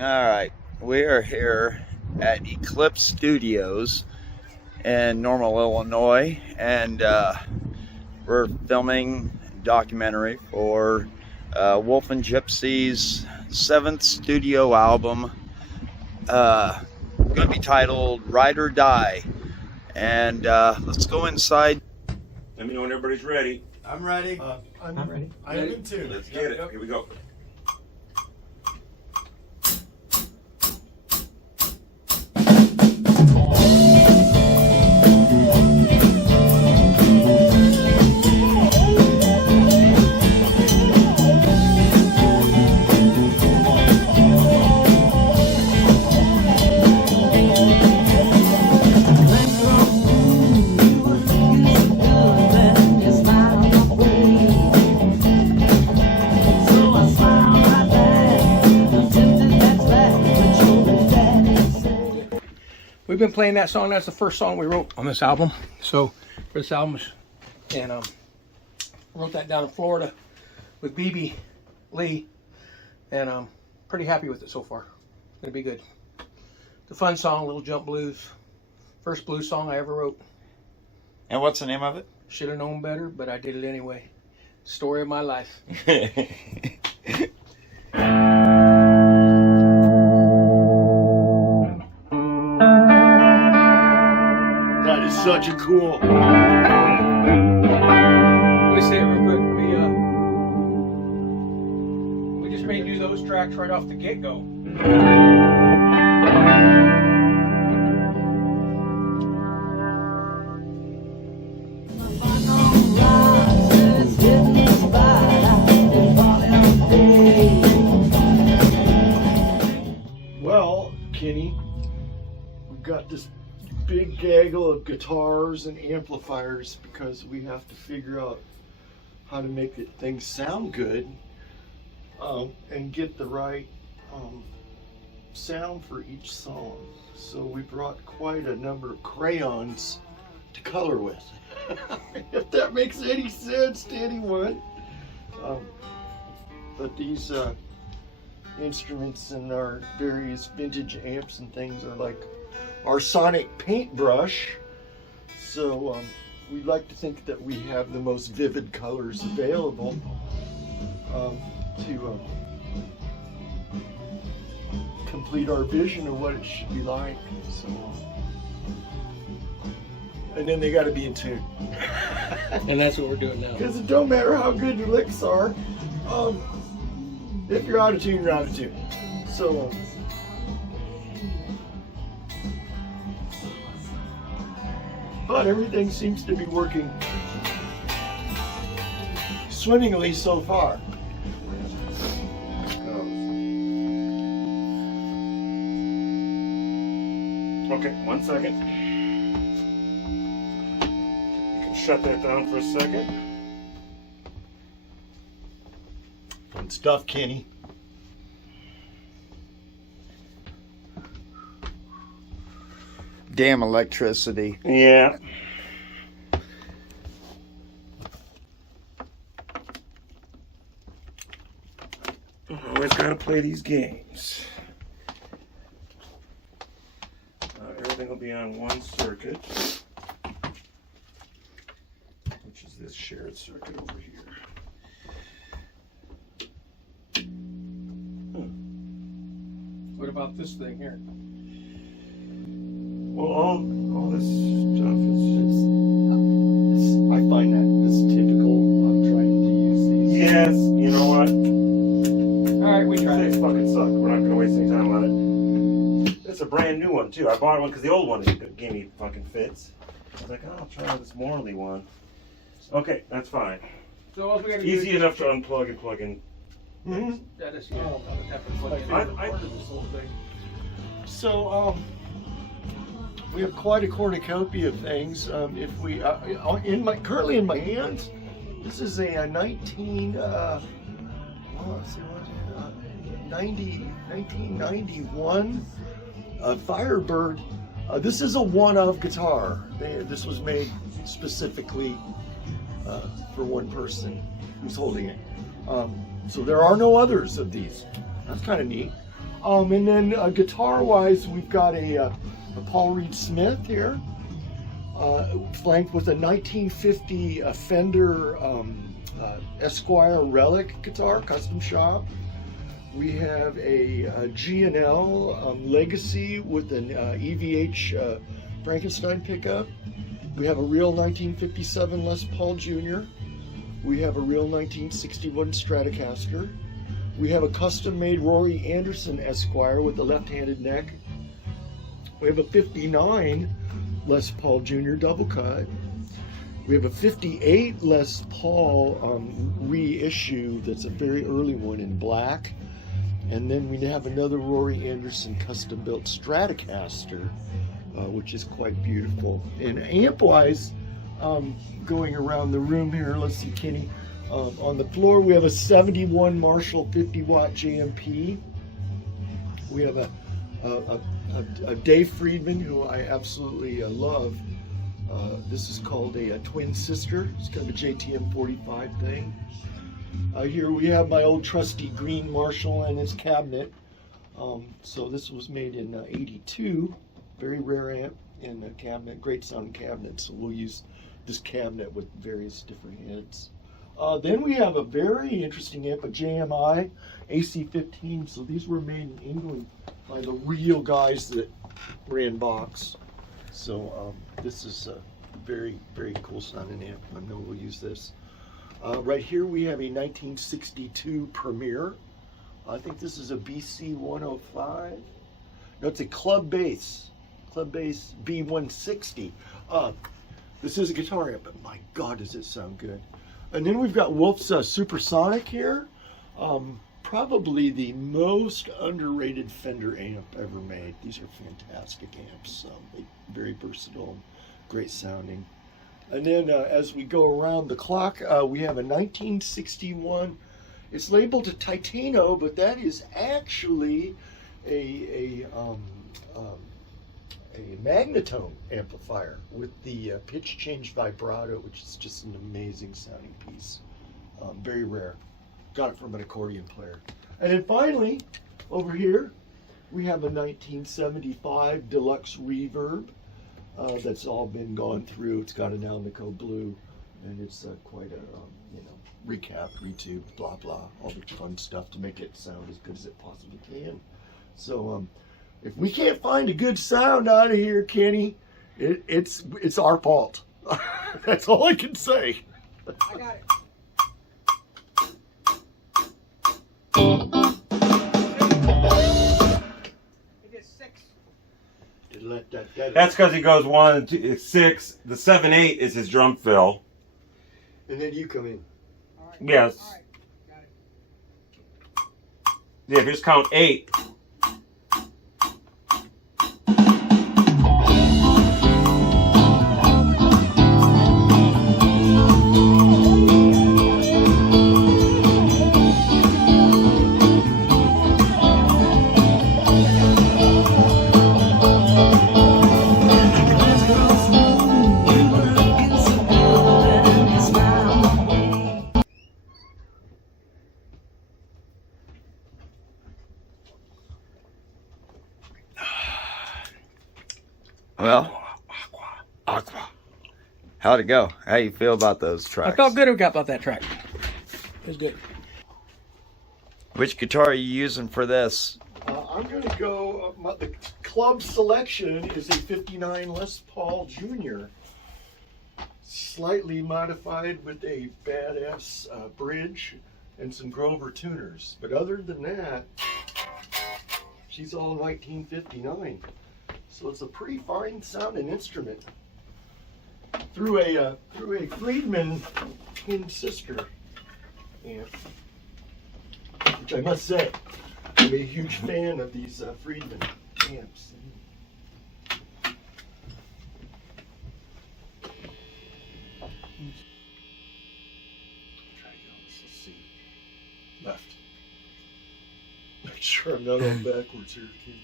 All right, we are here at Eclipse Studios in Normal, Illinois, and we're filming a documentary for Wolf and Gypsy's 7th studio album, going to be titled Ride or Die. And let's go inside. Let me know when everybody's ready. I'm ready. I'm ready. I am too. Let's get it. Here we go. We've been playing that song. That's the first song we wrote on this album. So for this album, and wrote that down in Florida with BB Lee, and I'm pretty happy with it so far. It's gonna be good. It's a fun song, Little Jump Blues. First blues song I ever wrote. And what's the name of it? Should have known better, but I did it anyway. Story of my life. That is such a cool. Let me say it real quick. We just made you those tracks right off the get-go. Well, Kenny, we've got this big gaggle of guitars and amplifiers because we have to figure out how to make things sound good and get the right sound for each song. So we brought quite a number of crayons to color with. If that makes any sense to anyone. But these instruments and our various vintage amps and things are like our sonic paintbrush. So we'd like to think that we have the most vivid colors available to complete our vision of what it should be like. So, and then they got to be in tune. And that's what we're doing now. Because it don't matter how good your licks are, if you're out of tune, you're out of tune. So, but everything seems to be working swimmingly so far. Okay, 1 second. You can shut that down for a second. Good stuff, Kenny. Damn electricity. Yeah. Always gotta play these games. Everything will be on one circuit, which is this shared circuit over here. What about this thing here? Well, all this stuff is I find that this typical of trying to use these. yes. You know what? All right, we tried They it. fucking suck. We're not gonna waste any time on it. It's a brand new one too. I bought one because the old one gave me fucking fits. I was like, oh, I'll try this Morley one. Okay, that's fine. So all we gotta do Easy is enough to unplug and plug in. Mhm. that is, yeah, I'll just have to plug it in. I- This whole thing. So we have quite a cornucopia of things. If we currently in my hands, this is a 1991 Firebird. This is a one-of guitar. This was made specifically for one person who's holding it. So there are no others of these. That's kind of neat. And then guitar-wise, we've got a Paul Reed Smith here, flanked with a 1950 Fender Esquire Relic guitar, custom shop. We have a G&L Legacy with an EVH Frankenstein pickup. We have a real 1957 Les Paul Jr. We have a real 1961 Stratocaster. We have a custom-made Rory Anderson Esquire with a left-handed neck. We have a 59 Les Paul Jr. double cut. We have a 58 Les Paul reissue that's a very early one in black. And then we have another Rory Anderson custom-built Stratocaster, which is quite beautiful. And amp-wise, going around the room here, let's see, Kenny. On the floor, we have a 71 Marshall 50-watt JMP. We have a Dave Friedman, who I absolutely love. This is called a Twin Sister. It's kind of a JTM 45 thing. Here we have my old trusty green Marshall and its cabinet. So this was made in '82. Very rare amp in a cabinet, great sounding cabinet. So we'll use this cabinet with various different heads. Then we have a very interesting amp, a JMI AC-15. So these were made in England by the real guys that ran Box. So this is a very, very cool sounding amp. I know we'll use this. Right here we have a 1962 Premier. I think this is a BC 105. No, it's a Club Bass B160. This is a guitar amp, but my God, does it sound good. And then we've got Wolf's Supersonic here. Probably the most underrated Fender amp ever made. These are fantastic amps. Very versatile, great sounding. And then as we go around the clock, we have a 1961. It's labeled a Titano, but that is actually a Magnetone amplifier with the pitch change vibrato, which is just an amazing sounding piece. Very rare. Got it from an accordion player. And then finally, over here, we have a 1975 Deluxe Reverb that's all been gone through. It's got an Alnico blue, and it's quite a recap, retube, blah blah, all the fun stuff to make it sound as good as it possibly can. So if we can't find a good sound out of here, Kenny, it's our fault. That's all I can say. I got it. That's because he goes 1, 2, 6. The 7/8 is his drum fill. And then you come in. All right. Yes. All right. Got it. Yeah, if you just count 8. Well, Aqua. How'd it go? How you feel about those tracks? I felt good about that track. It was good. Which guitar are you using for this? I'm going to go, the club selection is a 59 Les Paul Jr. Slightly modified with a badass bridge and some Grover tuners. But other than that, she's all 1959. So it's a pretty fine sounding instrument. Through a Friedman twin sister amp, which I must say, I'm a huge fan of these Friedman amps. Let's see. Left. Make sure I'm not on backwards here, kid.